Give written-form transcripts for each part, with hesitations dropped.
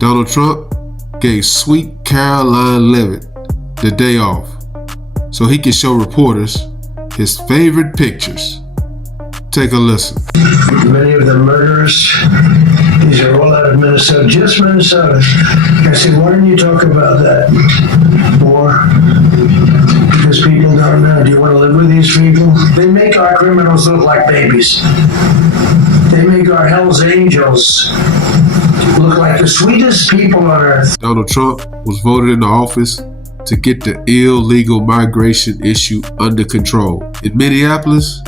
Donald Trump gave Sweet Karoline Leavitt the day off so he can show reporters his favorite pictures. Take a listen. Many of the murderers, these are all out of Minnesota, just Minnesota. I said, why don't you talk about that more? Because people don't know. Do you want to live with these people? They make our criminals look like babies. They make our Hell's Angels look like the sweetest people on earth. Donald Trump was voted into office to get the illegal migration issue under control. In Minneapolis,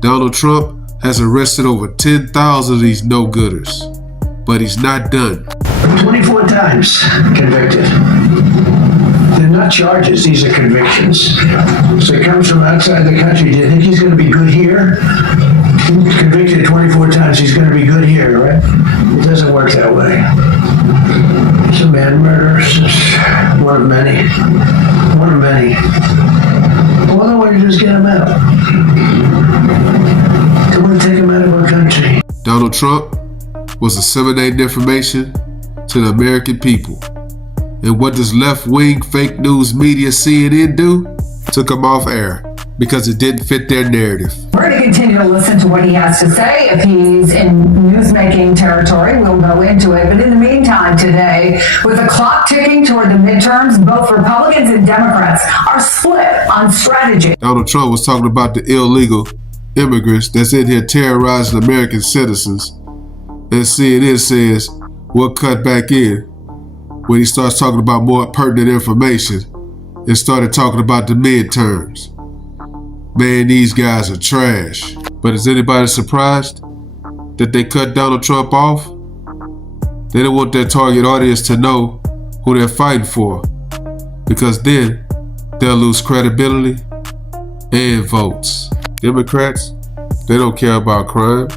Donald Trump has arrested over 10,000 of these no-gooders, but he's not done. 24 times convicted. They're not charges, these are convictions. So he comes from outside the country. Do you think he's going to be good here? Convicted 24 times, he's going to be good here, right? It doesn't work that way. Some man murderers, one of many. One of many. Well, then why don't you just get him out? Come on, take him out of our country. Donald Trump was disseminating information to the American people. And what does left-wing fake news media CNN do? Took him off air because it didn't fit their narrative. We're going to continue to listen to what he has to say. If he's in news-making territory, we'll go into it. But in the meantime today, with the clock ticking toward the midterms, both Republicans and Democrats are split on strategy. Donald Trump was talking about the illegal immigrants that's in here terrorizing American citizens. And CNN says, we'll cut back in when he starts talking about more pertinent information and started talking about the midterms. Man, these guys are trash. But is anybody surprised that they cut Donald Trump off? They don't want their target audience to know who they're fighting for, because then they'll lose credibility and votes. Democrats, they don't care about crime.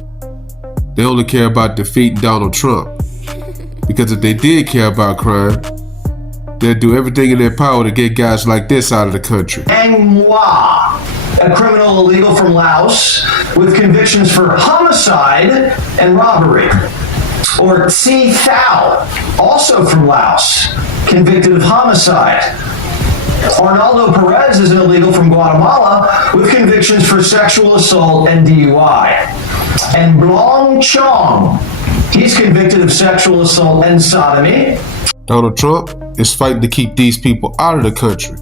They only care about defeating Donald Trump. Because if they did care about crime, they'd do everything in their power to get guys like this out of the country. Moi, a criminal illegal from Laos with convictions for homicide and robbery. Or Si Thao, also from Laos, convicted of homicide. Arnaldo Perez is an illegal from Guatemala with convictions for sexual assault and DUI. And Blong Chong, he's convicted of sexual assault and sodomy. Donald Trump is fighting to keep these people out of the country.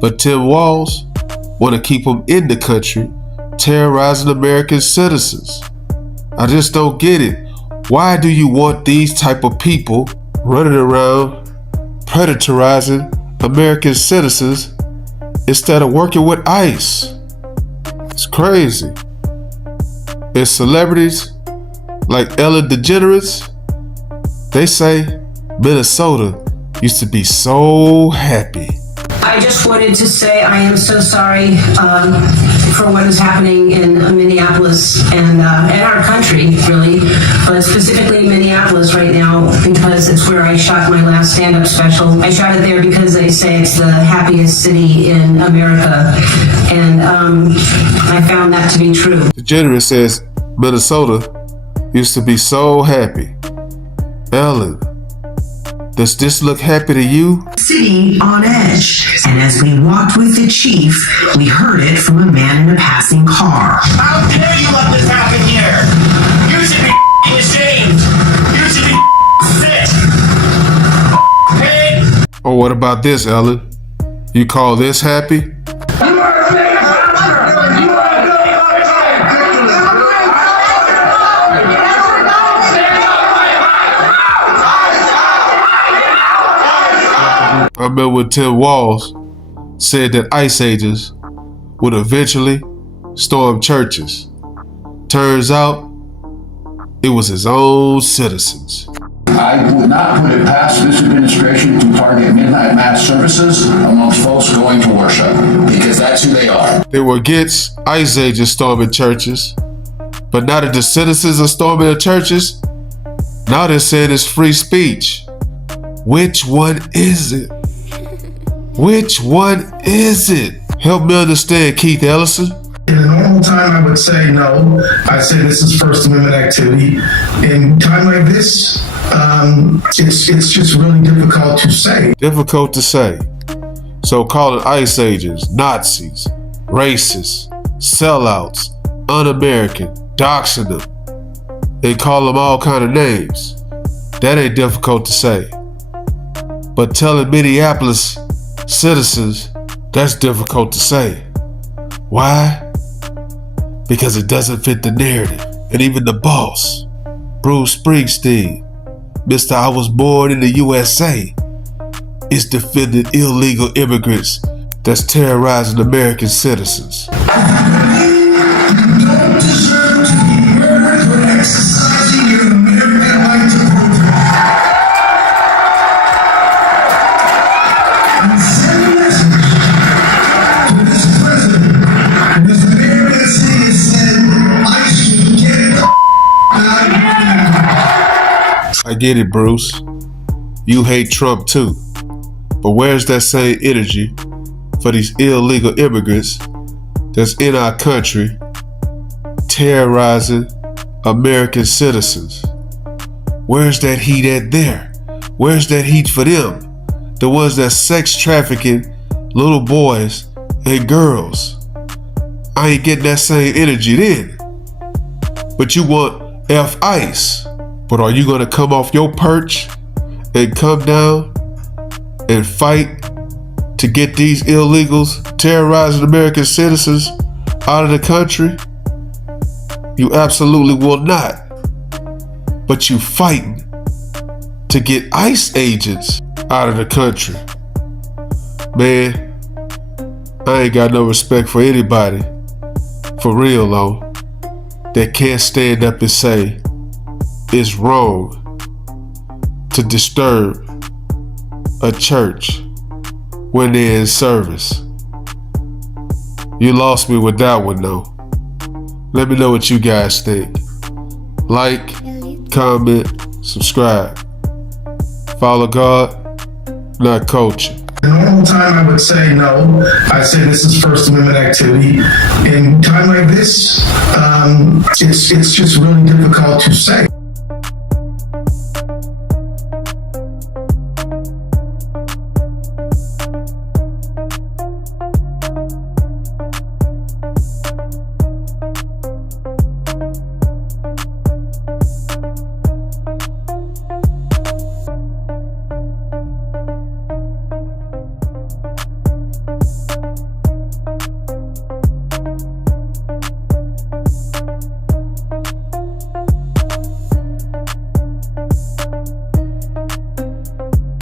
But Tim Walz want to keep them in the country, terrorizing American citizens. I just don't get it. Why do you want these type of people running around predatorizing American citizens instead of working with ICE? It's crazy. And celebrities like Ellen DeGeneres, they say Minnesota used to be so happy. I just wanted to say I am so sorry for what is happening in Minneapolis and our country, really, but specifically Minneapolis right now, because it's where I shot my last stand-up special. I shot it there because they say it's the happiest city in America, and I found that to be true. DeGeneres says Minnesota used to be so happy. Ellen, does this look happy to you? City on edge. And as we walked with the chief, we heard it from a man in a passing car. How dare you let this happen here? You should be ashamed. You should be sick. Pig. Or what about this, Ellen? You call this happy? I remember when Tim Walz said that ICE agents would eventually storm churches. Turns out, it was his own citizens. I would not put it past this administration to target midnight mass services amongst folks going to worship, because that's who they are. They were against ICE agents storming churches, but now that the citizens are storming the churches, now they're saying it's free speech. Which one is it? Which one is it? Help me understand, Keith Ellison. In a normal time, I would say no. I say this is First Amendment activity. In time like this, It's just really difficult to say. Difficult to say. So calling ICE agents Nazis, racists, sellouts, un-American, doxing them, and call them all kind of names. That ain't difficult to say. But telling Minneapolis citizens, that's difficult to say. Why? Because it doesn't fit the narrative. And even the boss, Bruce Springsteen, Mr. I was born in the USA, is defending illegal immigrants that's terrorizing American citizens. I get it, Bruce. You hate Trump too. But where's that same energy for these illegal immigrants that's in our country terrorizing American citizens? Where's that heat at there? Where's that heat for them? The ones that sex trafficking little boys and girls. I ain't getting that same energy then. But you want F ICE. But are you gonna come off your perch and come down and fight to get these illegals terrorizing American citizens out of the country? You absolutely will not. But you fighting to get ICE agents out of the country. Man, I ain't got no respect for anybody, for real though, that can't stand up and say it's wrong to disturb a church when they're in service. You lost me with that one though. Let me know what you guys think. Like, comment, subscribe. Follow God, not culture. In normal time, I would say no. I say this is First Amendment activity. In time like this, it's just really difficult to say.